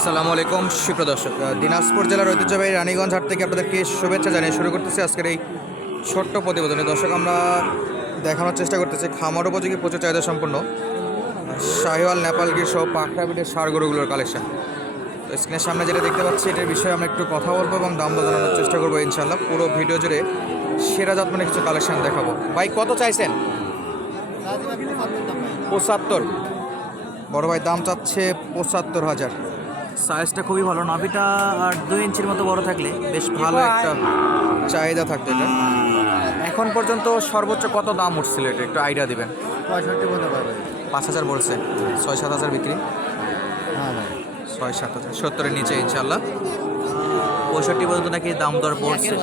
আসসালামু আলাইকুম সুপ্রদর্শক দিনাজপুর জেলার ঐতিহ্যবাহী রানীগঞ্জ হাট থেকে আপনাদেরকে শুভেচ্ছা জানিয়ে শুরু করতেছি আজকের এই ছোট্ট প্রতিবেদনে। দর্শক, আমরা দেখানোর চেষ্টা করতেছি, খামার উপযোগী প্রচুর চাহিদা সম্পন্ন, শাহিওয়াল নেপালগির সহ পাখরা বিটের সার গরুগুলোর কালেকশন। তো স্ক্রিনের সামনে যেটা দেখতে পাচ্ছি, এটার বিষয়ে আমরা একটু কথা বলব এবং দাম জানানোর চেষ্টা করব ইনশাল্লাহ পুরো ভিডিও জুড়ে সেরা জাত মানে কিছু কালেকশন দেখাবো। ভাই, কত চাইছেন? পঁচাত্তর। বড় ভাই, দাম চাচ্ছে পঁচাত্তর হাজার। সাইজটা খুবই ভালো। নাভিটা আর দুই ইঞ্চির মতো বড় থাকলে বেশ ভালো একটা চাহিদা থাকতো এটা। এখন পর্যন্ত সর্বোচ্চ কত দাম উঠছিল এটা? একটু আইডিয়া দিবেন। পঁয়ষট্টি মতো পাবে পাঁচ হাজার বলছে। ছয় সাত হাজার বিক্রি? হ্যাঁ ভাই। ছয় সাত হাজার সত্তরের নিচে ইনশাল্লাহ পঁয়ষট্টি পর্যন্ত নাকি দাম দর পড়ছে।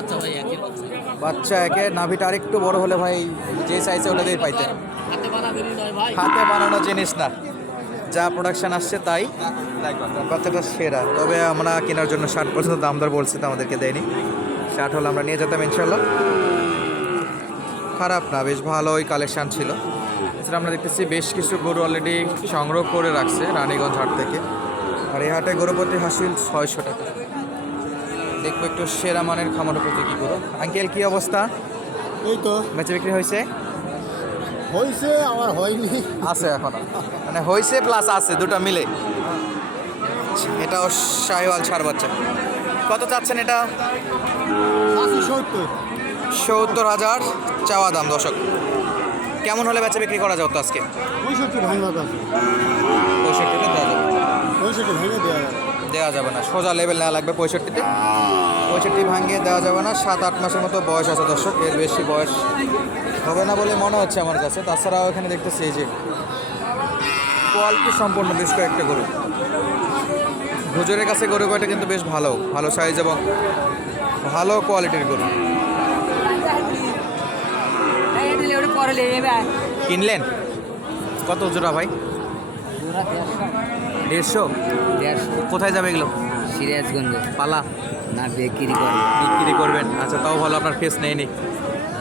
বাচ্চা একে নাভিটা আরেকটু বড় হলে ভাই যে চাইছে ওটাতেই দিয়ে পাইতেন হাতে বানানো জিনিস না। যা প্রোডাকশন আসছে তাই। বাচ্চাটা সেরা। তবে আমরা কেনার জন্য ষাট পর্যন্ত দাম দর বলছে তো আমাদেরকে দেয়নি। ষাট হলে আমরা নিয়ে যেতাম ইনশাল্লাহ খারাপ না বেশ ভালোই কালেকশান ছিল। এছাড়া আমরা দেখতেছি বেশ কিছু গরু অলরেডি সংগ্রহ করে রাখছে রানীগঞ্জ হাট থেকে। আর এই হাটে গরু প্রতি হাসিল ছয়শো টাকা। দেখব একটু সেরা মানের খামার প্রতি কি গরু। আঙ্কেল কি অবস্থা? এই তো। বেচে বিক্রি হয়েছে? হয়েছে আমার হয়নি। আছে এখনও। মানে হয়েছে প্লাস আছে দুটো মিলে। এটাও শাহিওয়াল ছাড় বাচ্চা। কত চাচ্ছেন এটা? সত্তর। হাজার চাওয়া দাম দশক কেমন হলে বেচা বিক্রি করা যাবে তো আজকে? পঁয়ষট্টি ভাঙা আছে পঁয়ষট্টিতে দেওয়া যাবে। পঁয়ষট্টি ভেঙে দেওয়া যাবে। দেওয়া যাবে না। সোজা লেভেল নেওয়া লাগবে পঁয়ষট্টিতে। পঁয়ষট্টি ভাঙিয়ে দেওয়া যাবে না। সাত আট মাসের মতো বয়স আছে দর্শক। এর বেশি বয়স হবে না বলে মনে হচ্ছে আমার কাছে। তাছাড়াও এখানে দেখতেছি এই যে কোয়ালিটি সম্পূর্ণ বেশ কয়েকটা গরু। হুজুরের কাছে গরু কয়টা কিন্তু বেশ ভালো ভালো সাইজ এবং ভালো কোয়ালিটির গরু। কিনলেন? কত জোড়া ভাই? দেড়শো? দেড়শো কোথায় যাবে এগুলো? সিরাজগঞ্জ। পালা? না বিক্রি করে। বিক্রি করবেন? আচ্ছা তাও ভালো আপনার ফেস নেয়নি।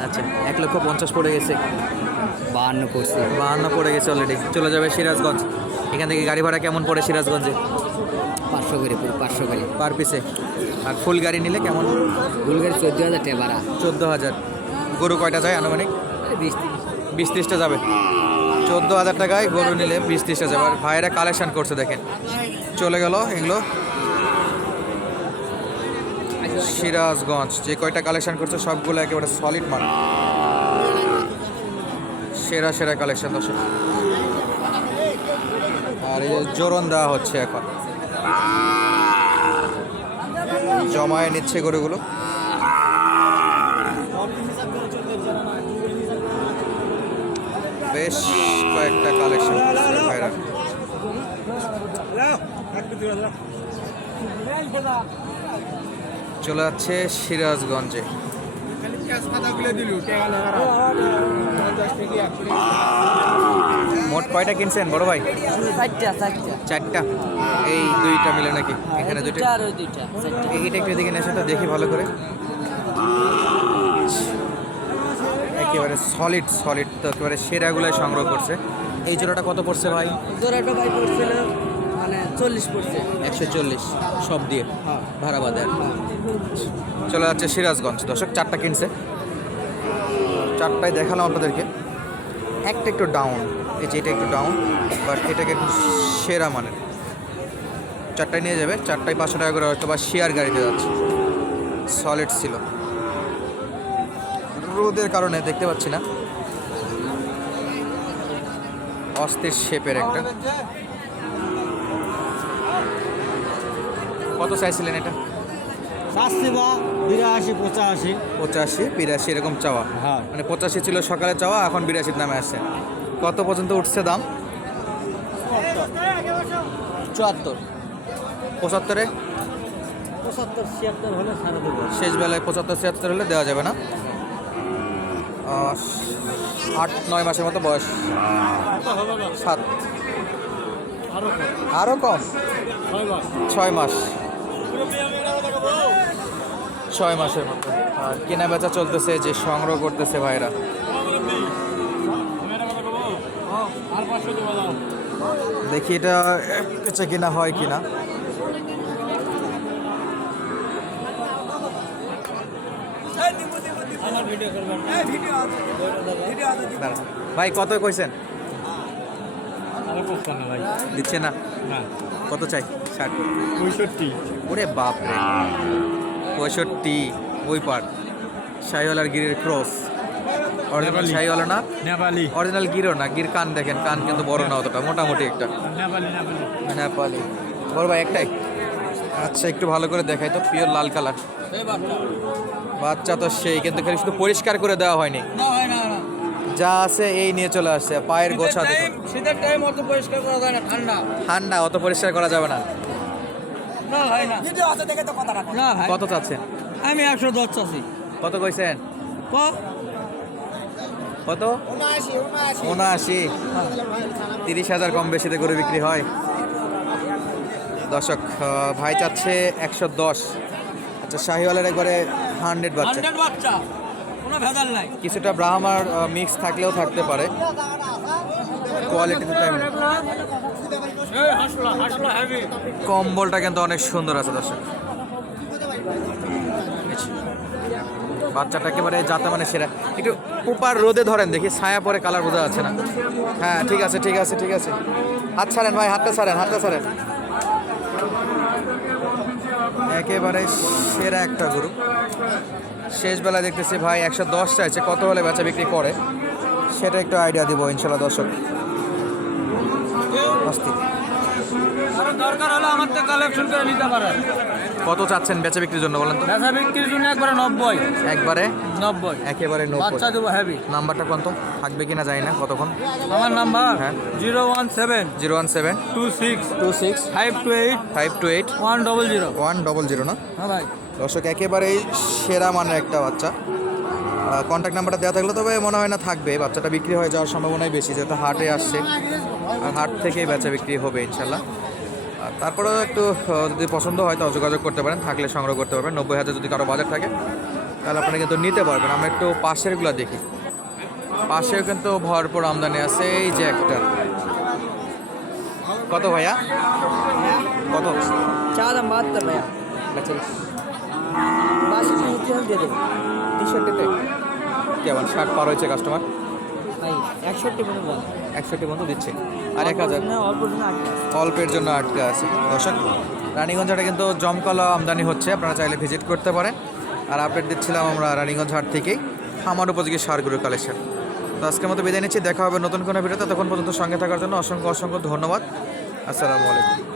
আচ্ছা এক লক্ষ পঞ্চাশ পড়ে গেছে। বাহান্ন পড়ছে। বাহান্ন পড়ে গেছে অলরেডি চলে যাবে সিরাজগঞ্জ। এখান থেকে গাড়ি ভাড়া কেমন পড়ে সিরাজগঞ্জে? পাঁচশো করে পুরো পাঁচশো করে। পার পিসে আর ফুল গাড়ি নিলে কেমন? ফুল গাড়ি চোদ্দ হাজার টাকা ভাড়া। চোদ্দ হাজার। গরু কয়টা যায় আনুমানিক? বিশ বিশ ত্রিশটা যাবে। চোদ্দ হাজার টাকায় গরু নিলে বিশ ত্রিশটা যাবে। আর ভাইয়েরা কালেকশন করছে দেখেন। চলে গেল এগুলো। সিরাজগঞ্জ, যে কয়টা কালেকশন করছে, সবগুলো একেবারে সলিড মান সেরা সেরা কালেকশন দর্শক। আর এই জোরন দেওয়া হচ্ছে এখন। জমায়ে নিচ্ছে গরুগুলো। বেশ কয়েকটা কালেকশন ভাইরা। চলে যাচ্ছে সিরাজগঞ্জে। মোট কয়টা কিনছেন বড় ভাই? চারটা এই দুইটা মিলে নাকি? এখানে দুইটা। এইটা একটু এদিকে নেশাটা দেখি ভালো করে। একেবারে সলিড সলিড তো একেবারে সেরাগুলোই সংগ্রহ করছে। এই জোড়াটা কত পড়ছে ভাই? জোড়াটা ভাই পড়ছিল মানে চল্লিশ পড়ছে। একশো চল্লিশ সব দিয়ে? হ্যাঁ। ভাড়া বাদে। চলে যাচ্ছে সিরাজগঞ্জ। দর্শক, চারটা কিনছে। চারটায় দেখালাম আপনাদেরকে। একটা একটু ডাউন এই যে এটা একটু ডাউন বাট এটাকে একটু সেরা মানের। চারটায় নিয়ে যাবে, চারটায় পাঁচশো টাকা করে হয়তো বা শেয়ার গাড়িতে যাচ্ছে। সলিড ছিল। রোদের কারণে দেখতে পাচ্ছি না। অস্থির শেপের একটা। কত চাইছিলেন এটা? চাষি বা বিরাশি পঁচাশি। পঁচাশি বিরাশি এরকম চাওয়া। হ্যাঁ। মানে পঁচাশি ছিল সকালে চাওয়া এখন বিরাশির নামে আসছে। কত পর্যন্ত উঠছে দাম? চুয়াত্তর। পঁচাত্তরে? পঁচাত্তর ছিয়াত্তর হলে সারা দেবো শেষ বেলায় পঁচাত্তর ছিয়াত্তর হলে দেওয়া যাবে না। আট নয় মাসের মতো বয়স। সাত। আরও আরও কম? ছয় মাস। ছয় মাসের মতো। আর কেনা বেচা চলতেছে যে সংগ্রহ করতেছে ভাইরা। দেখি এটা কিনা হয় কিনা। ভাই কত কইছেন? দিচ্ছে না। কত চাই? ষাট। পঁয়ষট্টি। ওরে বাপ রে। পঁয়ষট্টি ওই পার। শাহিওয়ালার গিরের ক্রস। অরিজিনাল। শাহিওয়ালা না? নেপালি। অরিজিনাল গিরো না? গির কান দেখেন কান কিন্তু বড় না অতটা মোটামুটি একটা। নেপালি বড় ভাই একটাই? আচ্ছা একটু ভালো করে দেখাই তো পিওর লাল কালার বাচ্চা। তো সেই কিন্তু খালি শুধু পরিষ্কার করে দেওয়া হয়নি। হয় যা আছে এই নিয়ে চলে আসছে পায়ের গোছা দেখুন। শীতের টাইম অত পরিষ্কার করা যায় না ঠান্ডা। ঠান্ডা অত পরিষ্কার করা যাবে না। না হয় না। না ভাই। কত চাচ্ছেন? আমি একশো দশ চাষি কত কইছেন? কত? উনআশি তিরিশ হাজার কম বেশিতে গরু বিক্রি হয়। দর্শক ভাই চাচ্ছে একশো দশ। আচ্ছা শাহিওয়ালের একবারে হান্ড্রেড বাচ্চা। কিছুটা ব্রাহ্মার মিক্স থাকলেও থাকতে পারে। কোয়ালিটি কম্বলটা কিন্তু অনেক সুন্দর আছে দর্শক। বাচ্চাটা একেবারে যাতে মানে সেরা। একটু প্রপার রোদে ধরেন, দেখি ছায়া পরে কালার বোঝা যাচ্ছে না। হ্যাঁ ঠিক আছে ঠিক আছে ঠিক আছে। হাত ছাড়েন ভাই, হাতটা ছাড়েন হাতটা ছাড়েন। একেবারে সেরা একটা গরু। শেষ বেলা দেখতেছি ভাই একশো দশ চাইছে। কত হলে বেচা বিক্রি করে? সেটা একটু আইডিয়া দিব ইনশাল্লাহ দর্শক। অস্থির দরকার হলে আমার থেকে কালেকশন করে নিতে পারে কত চাচ্ছেন বেচা বিক্রির জন্য বলেন তো? বেচা বিক্রির জন্য একবারে নব্বই। একবারে? নব্বই। একেবারে নব্বই। বাচ্চা দেবো হেভি নাম্বারটা কত থাকবে কিনা জানি না কতক্ষণ? আমার নাম্বার? হ্যাঁ। Zero one seven zero one seven. Two six two six. Five two eight five two eight. One double zero. One double zero না? হ্যাঁ ভাই। দর্শক একেবারেই সেরা মানের একটা বাচ্চা। কন্ট্যাক্ট নাম্বারটা দেওয়া থাকলে তবে মনে হয় না থাকবে। বাচ্চাটা বিক্রি হয়ে যাওয়ার সম্ভাবনাই বেশি যেহেতু হাটে আসছে। হাট থেকেই বেচা বিক্রি হবে ইনশাল্লাহ। আর তারপরেও একটু যদি পছন্দ হয় তাও যোগাযোগ করতে পারেন থাকলে সংগ্রহ করতে পারবেন। নব্বই হাজার যদি কারও বাজার থাকে তাহলে আপনারা কিন্তু নিতে পারবেন। আমরা একটু পাশেরগুলো দেখি। পাশেও কিন্তু ভরপুর আমদানি আছে এই যে একটা। কত ভাইয়া? কত? বাহাত্তর ভাইয়া। দিয়ে দেবো। কেমন? ষাট পার হয়েছে কাস্টমার একষট্টি একষট্টি মতো দিচ্ছে। আর এক হাজার। অল্পের জন্য আটকে আছে। দর্শক রানীগঞ্জ হাটে কিন্তু জমকালো আমদানি হচ্ছে। আপনারা চাইলে ভিজিট করতে পারেন। আর আপডেট দিচ্ছিলাম আমরা রানীগঞ্জ হাট থেকেই। খামার উপযোগী সারগুলোর কালেকশন তো আজকের মতো বিদায় নিচ্ছি। দেখা হবে নতুন কোনো ভিডিওতে। তখন পর্যন্ত সঙ্গে থাকার জন্য অসংখ্য অসংখ্য ধন্যবাদ। আসসালামু আলাইকুম।